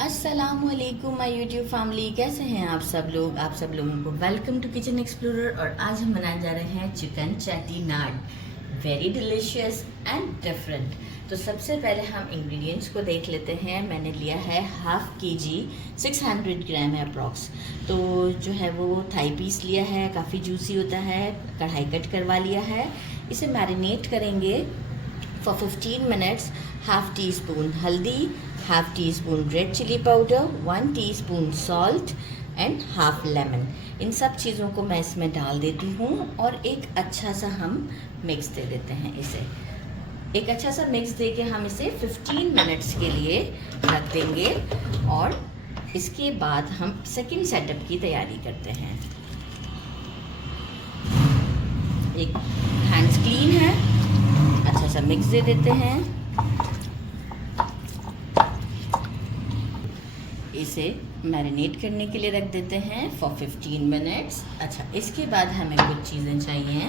अस्सलामुअलैकुम my YouTube family, कैसे हैं आप सब लोग। आप सब लोगों को वेलकम टू किचन एक्सप्लोरर। और आज हम बनाने जा रहे हैं chicken Chettinad, very delicious and different. तो सबसे पहले हम इंग्रेडिएंट्स को देख लेते हैं। मैंने लिया है हाफ के जी, 600 ग्राम है अप्रॉक्स। तो जो है वो थाई पीस लिया है, काफ़ी जूसी होता है। कढ़ाई कट करवा लिया है। इसे मैरिनेट करेंगे for 15 minutes. Half teaspoon हल्दी, half teaspoon red chilli powder, 1 teaspoon salt and half lemon. इन सब चीज़ों को मैं इसमें डाल देती हूँ और एक अच्छा सा हम मिक्स दे देते हैं। इसे एक अच्छा सा मिक्स दे के हम इसे 15 मिनट्स के लिए रख देंगे। और इसके बाद हम सेकंड सेटअप की तैयारी करते हैं। एक हैंड्स क्लीन है, अच्छा सा मिक्स दे देते हैं। इसे मैरिनेट करने के लिए रख देते हैं फॉर 15 मिनट्स। अच्छा, इसके बाद हमें कुछ चीज़ें चाहिए।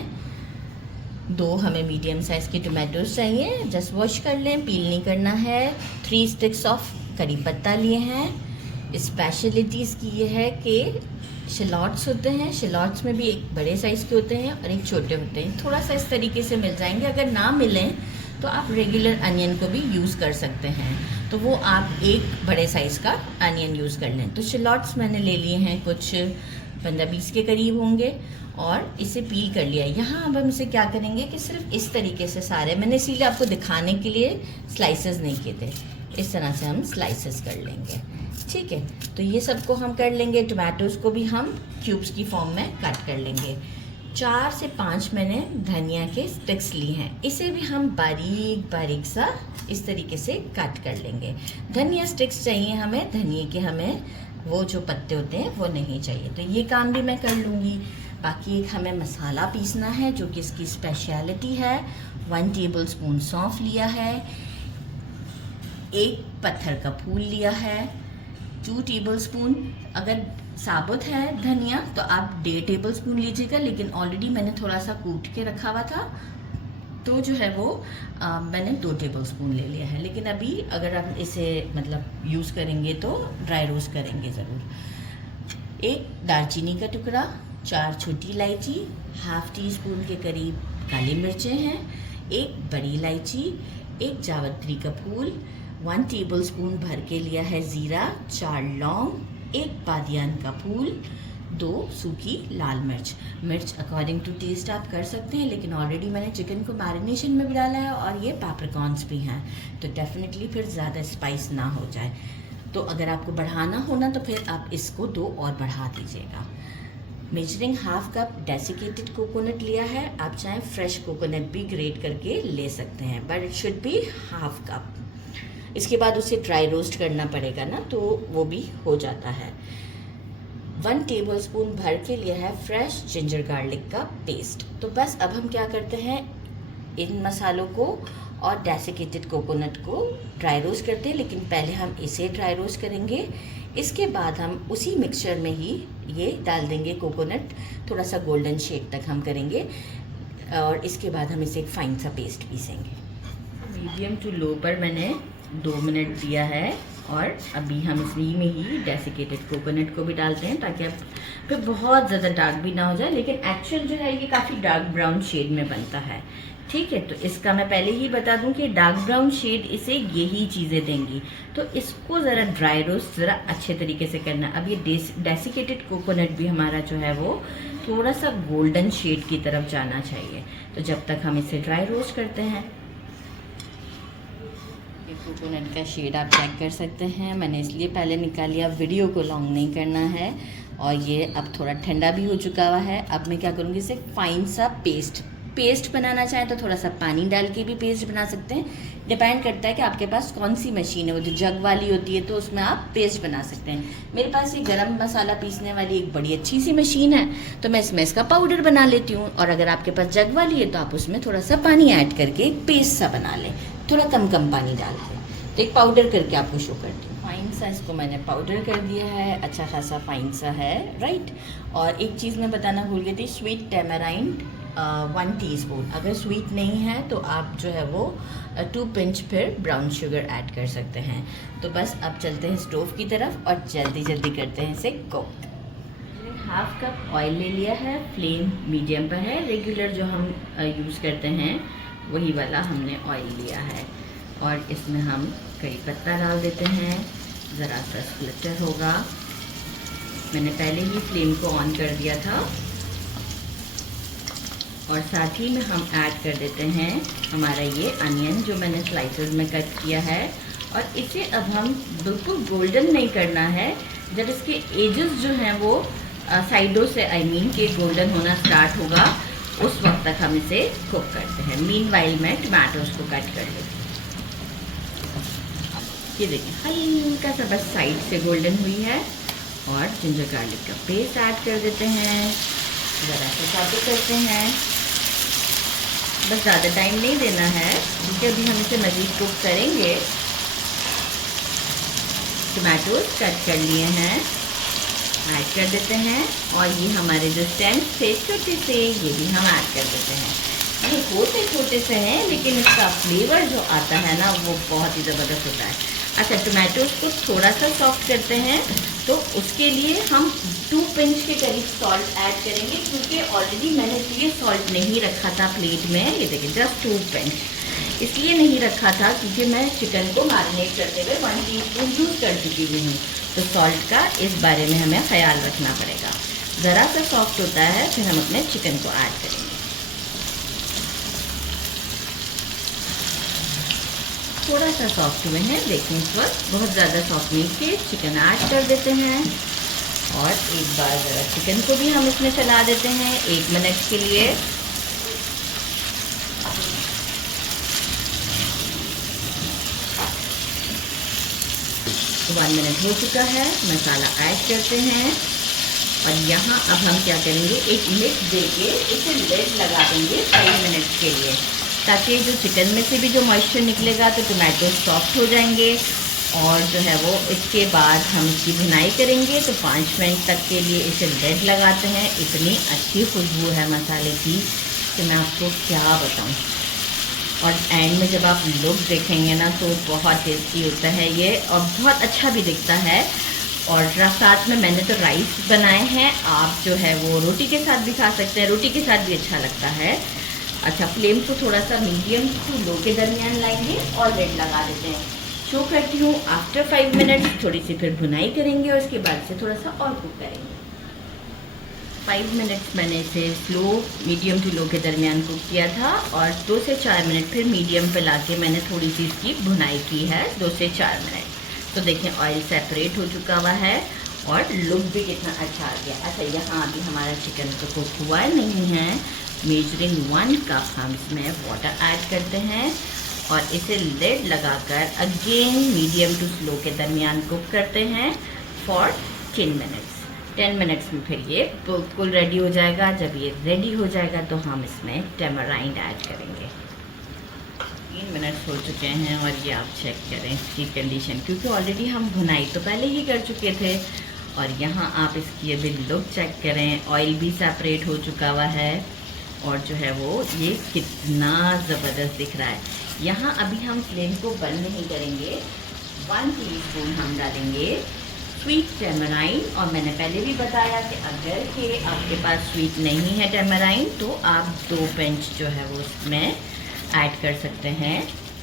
2 हमें मीडियम साइज़ के टोमेटोज चाहिए, जस्ट वॉश कर लें, पील नहीं करना है। 3 स्टिक्स ऑफ करी पत्ता लिए हैं। स्पेशलिटीज़ की ये है कि शलॉट्स होते हैं, शलॉट्स में भी एक बड़े साइज़ के होते हैं और एक छोटे होते हैं। थोड़ा सा इस तरीके से मिल जाएंगे। अगर ना मिलें तो आप रेगुलर अनियन को भी यूज़ कर सकते हैं। तो वो आप एक बड़े साइज़ का अनियन यूज़ कर लें। तो शलॉट्स मैंने ले लिए हैं, कुछ 15-20 के करीब होंगे, और इसे पील कर लिया। यहाँ अब हम इसे क्या करेंगे कि सिर्फ इस तरीके से सारे, मैंने इसीलिए आपको दिखाने के लिए स्लाइसेस नहीं किए थे। इस तरह से हम स्लाइसेस कर लेंगे, ठीक है। तो ये सबको हम कर लेंगे। टोमेटोज़ को भी हम क्यूब्स की फॉर्म में कट कर लेंगे। 4 से 5 मैंने धनिया के स्टिक्स लिए हैं, इसे भी हम बारीक बारीक सा इस तरीके से कट कर लेंगे। धनिया स्टिक्स चाहिए हमें, धनिए के हमें वो जो पत्ते होते हैं वो नहीं चाहिए। तो ये काम भी मैं कर लूँगी। बाकी एक हमें मसाला पीसना है जो कि इसकी स्पेशलिटी है। 1 टेबलस्पून सौंफ लिया है, 1 पत्थर का फूल लिया है, 2 टेबलस्पून, अगर साबुत है धनिया तो आप 1.5 टेबलस्पून लीजिएगा, लेकिन ऑलरेडी मैंने थोड़ा सा कूट के रखा हुआ था तो जो है वो मैंने 2 टेबलस्पून ले लिया है। लेकिन अभी अगर आप इसे मतलब यूज़ करेंगे तो ड्राई रोस्ट करेंगे ज़रूर। 1 दालचीनी का टुकड़ा, 4 छोटी इलायची, हाफ टी स्पून के करीब काली मिर्चें हैं, 1 बड़ी इलायची, 1 जावित्री का फूल, 1 टेबलस्पून भर के लिया है ज़ीरा, 4 लौंग, 1 बादियान का फूल, 2 सूखी लाल मिर्च। मिर्च अकॉर्डिंग टू टेस्ट आप कर सकते हैं, लेकिन ऑलरेडी मैंने चिकन को मैरिनेशन में भी डाला है और ये पेपरकॉर्न्स भी हैं, तो डेफिनेटली फिर ज़्यादा स्पाइस ना हो जाए। तो अगर आपको बढ़ाना हो ना तो फिर आप इसको 2 और बढ़ा दीजिएगा। Measuring half cup desiccated coconut लिया है, आप चाहें फ्रेश कोकोनट भी ग्रेट करके ले सकते हैं, but it should be half cup. इसके बाद उसे ड्राई रोस्ट करना पड़ेगा ना, तो वो भी हो जाता है। 1 टेबलस्पून भर के लिया है फ्रेश जिंजर गार्लिक का पेस्ट। तो बस अब हम क्या करते हैं, इन मसालों को और डेसिकेटेड कोकोनट को ड्राई रोस्ट करते हैं, लेकिन पहले हम इसे ड्राई रोस्ट करेंगे। इसके बाद हम उसी मिक्सचर में ही ये डाल देंगे कोकोनट, थोड़ा सा गोल्डन शेड तक हम करेंगे, और इसके बाद हम इसे एक फाइन सा पेस्ट पीसेंगे। मीडियम टू लो पर मैंने 2 मिनट दिया है, और अभी हम इसमें में ही डेसिकेटेड कोकोनट को भी डालते हैं ताकि अब फिर बहुत ज़्यादा डार्क भी ना हो जाए, लेकिन एक्चुअल जो है ये काफ़ी डार्क ब्राउन शेड में बनता है, ठीक है। तो इसका मैं पहले ही बता दूं कि डार्क ब्राउन शेड इसे यही चीज़ें देंगी। तो इसको ज़रा ड्राई रोस्ट ज़रा अच्छे तरीके से करना। अब ये डेसिकेटेड कोकोनट भी हमारा जो है वो थोड़ा सा गोल्डन शेड की तरफ जाना चाहिए। तो जब तक हम इसे ड्राई रोस्ट करते हैं, कोकोनट का शेड आप चेक कर सकते हैं। मैंने इसलिए पहले निकाल लिया, वीडियो को लॉन्ग नहीं करना है। और ये अब थोड़ा ठंडा भी हो चुका हुआ है। अब मैं क्या करूँगी, इसे फाइन सा पेस्ट बनाना चाहें तो थोड़ा सा पानी डाल के भी पेस्ट बना सकते हैं। डिपेंड करता है कि आपके पास कौन सी मशीन है। वो जो जग वाली होती है तो उसमें आप पेस्ट बना सकते हैं। मेरे पास ये गरम मसाला पीसने वाली एक बड़ी अच्छी सी मशीन है, तो मैं इसमें इसका पाउडर बना लेती हूँ। और अगर आपके पास जग वाली है तो आप उसमें थोड़ा सा पानी ऐड करके एक पेस्ट सा बना लें, थोड़ा कम पानी डाल के। तो एक पाउडर करके आपको शो करती हूँ। फाइन सा इसको मैंने पाउडर कर दिया है, अच्छा खासा फाइन सा है, राइट। और एक चीज़ मैं बताना भूल गई थी, स्वीट टैमराइंड 1 टीस्पून। अगर स्वीट नहीं है तो आप जो है वो 2 पिंच फिर ब्राउन शुगर ऐड कर सकते हैं। तो बस अब चलते हैं स्टोव की तरफ और जल्दी जल्दी करते हैं इसे कुक। हाफ कप ऑयल ले लिया है, फ्लेम मीडियम पर है। रेगुलर जो हम यूज़ करते हैं वही वाला हमने ऑयल लिया है और इसमें हम करी पत्ता डाल देते हैं। ज़रा सा स्प्लिटर होगा। मैंने पहले ही फ्लेम को ऑन कर दिया था और साथ ही में हम ऐड कर देते हैं हमारा ये अनियन जो मैंने स्लाइसेस में कट किया है। और इसे अब हम बिल्कुल गोल्डन नहीं करना है। जब इसके एजेस जो हैं वो साइडों से के गोल्डन होना स्टार्ट होगा उस वक्त तक हम इसे कुक करते हैं। मीनवाइल मैं टमाटोज को कट कर लेती हूँ। ये देखिए हल्का सा बस साइड से गोल्डन हुई है। और जिंजर गार्लिक का पेस्ट ऐड कर देते हैं। ज़रा सा सॉटे करते हैं। बस ज़्यादा टाइम नहीं देना है क्योंकि अभी हम इसे मज़ीद कुक करेंगे। टमाटोज कट कर लिए हैं, ऐड कर देते हैं। और ये हमारे जो स्टेम्स थे छोटे से ये भी हम ऐड कर देते हैं। ये छोटे छोटे से हैं लेकिन इसका फ्लेवर जो आता है ना वो बहुत ही ज़बरदस्त होता है। अच्छा, टमाटोज को थोड़ा सा सॉफ्ट करते हैं तो उसके लिए हम 2 पिंच के करीब सॉल्ट ऐड करेंगे क्योंकि ऑलरेडी मैंने ये सॉल्ट नहीं रखा था प्लेट में। ये देखिए जस्ट 2 पिंच इसलिए नहीं रखा था क्योंकि मैं चिकन को मैरिनेट करते हुए 1 टीस्पून यूज़ कर चुकी हुई हूँ। तो सॉल्ट का इस बारे में हमें ख्याल रखना पड़ेगा। ज़रा सा सॉफ्ट होता है फिर हम अपने चिकन को ऐड करेंगे। थोड़ा सा सॉफ्ट हुए हैं, देखिए इस वक्त बहुत ज़्यादा सॉफ्ट नहीं थे। चिकन ऐड कर देते हैं और एक बार ज़रा चिकन को भी हम इसमें चला देते हैं 1 मिनट के लिए। 1 मिनट हो चुका है। मसाला ऐड करते हैं और यहाँ अब हम क्या करेंगे, एक मिक्स देके इसे लिड लगा देंगे 5 मिनट के लिए ताकि जो चिकन में से भी जो मॉइस्चर निकलेगा तो टमाटो सॉफ्ट हो जाएंगे। और जो है वो इसके बाद हम इसकी भुनाई करेंगे। तो 5 मिनट तक के लिए इसे लिड लगाते हैं। इतनी अच्छी खुशबू है मसाले की कि मैं आपको क्या बताऊं। और एंड में जब आप लुक देखेंगे ना तो बहुत टेस्टी होता है ये और बहुत अच्छा भी दिखता है। और साथ में मैंने तो राइस बनाए हैं, आप जो है वो रोटी के साथ भी खा सकते हैं, रोटी के साथ भी अच्छा लगता है। अच्छा, फ्लेम को थोड़ा सा मीडियम टू लो के दरमियान लाएंगे और लिड लगा देते हैं। शो करती हूँ आफ्टर 5 मिनट थोड़ी सी फिर भुनाई करेंगे और उसके बाद से थोड़ा सा और कुक करेंगे। 5 मिनट्स मैंने इसे स्लो मीडियम टू लो के दरमियान कुक किया था और 2 से 4 मिनट फिर मीडियम पे लाके मैंने थोड़ी सी इसकी भुनाई की है 2 से 4 मिनट। तो देखें ऑयल सेपरेट हो चुका हुआ है और लुक भी कितना अच्छा आ गया। अच्छा, यहाँ अभी हमारा चिकन तो कुक हुआ नहीं है। मेजरिंग 1 कप हम इसमें वाटर ऐड करते हैं और इसे लिड लगाकर अगेन मीडियम टू स्लो के दरमियान कुक करते हैं फॉर 10 मिनट्स। 10 मिनट्स में फिर ये बिल्कुल रेडी हो जाएगा। जब ये रेडी हो जाएगा तो हम इसमें टैमराइंड ऐड करेंगे। 3 मिनट्स हो चुके हैं और ये आप चेक करें इसकी कंडीशन, क्योंकि ऑलरेडी हम भुनाई तो पहले ही कर चुके थे। और यहाँ आप इसकी अभी लुक चेक करें, ऑयल भी सेपरेट हो चुका हुआ है और जो है वो ये कितना ज़बरदस्त दिख रहा है। यहाँ अभी हम फ्लेम को बंद नहीं करेंगे। 1 टीस्पून हम डालेंगे स्वीट टैमराइंड। और मैंने पहले भी बताया कि अगर के आपके पास स्वीट नहीं है टैमराइंड तो आप 2 पिंच जो है वो उसमें ऐड कर सकते हैं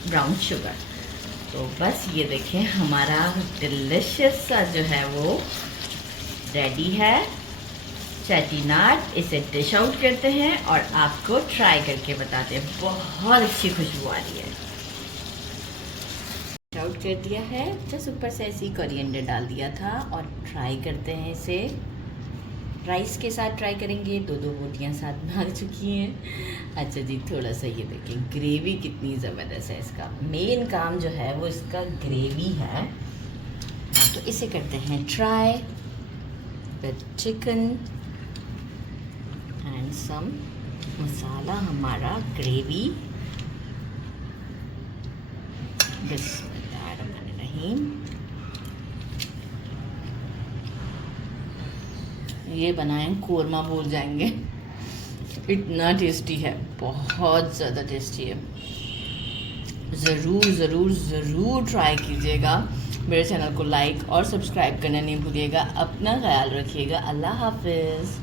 ब्राउन शुगर। तो बस ये देखें हमारा डिलिशियस सा जो है वो रेडी है चेटीनाट। इसे डिश आउट करते हैं और आपको ट्राई करके बताते हैं। बहुत अच्छी खुशबू आ रही है। डिश आउट कर दिया है, जस्ट ऊपर से ऐसी कोरिएंडर डाल दिया था और ट्राई करते हैं इसे। राइस के साथ ट्राई करेंगे। 2 रोटियां साथ में आ चुकी हैं। अच्छा जी, थोड़ा सा ये देखें ग्रेवी कितनी ज़बरदस्त है। इसका मेन काम जो है वो इसका ग्रेवी है। तो इसे करते हैं try with chicken and some masala हमारा ग्रेवी। बिस्मिल्लाहिर्रहमानिर्रहीम। ये बनाएं कोरमा भूल जाएंगे। इतना टेस्टी है, बहुत ज़्यादा टेस्टी है। ज़रूर ज़रूर ज़रूर ट्राई कीजिएगा। मेरे चैनल को लाइक और सब्सक्राइब करना नहीं भूलिएगा। अपना ख्याल रखिएगा। अल्लाह हाफिज़।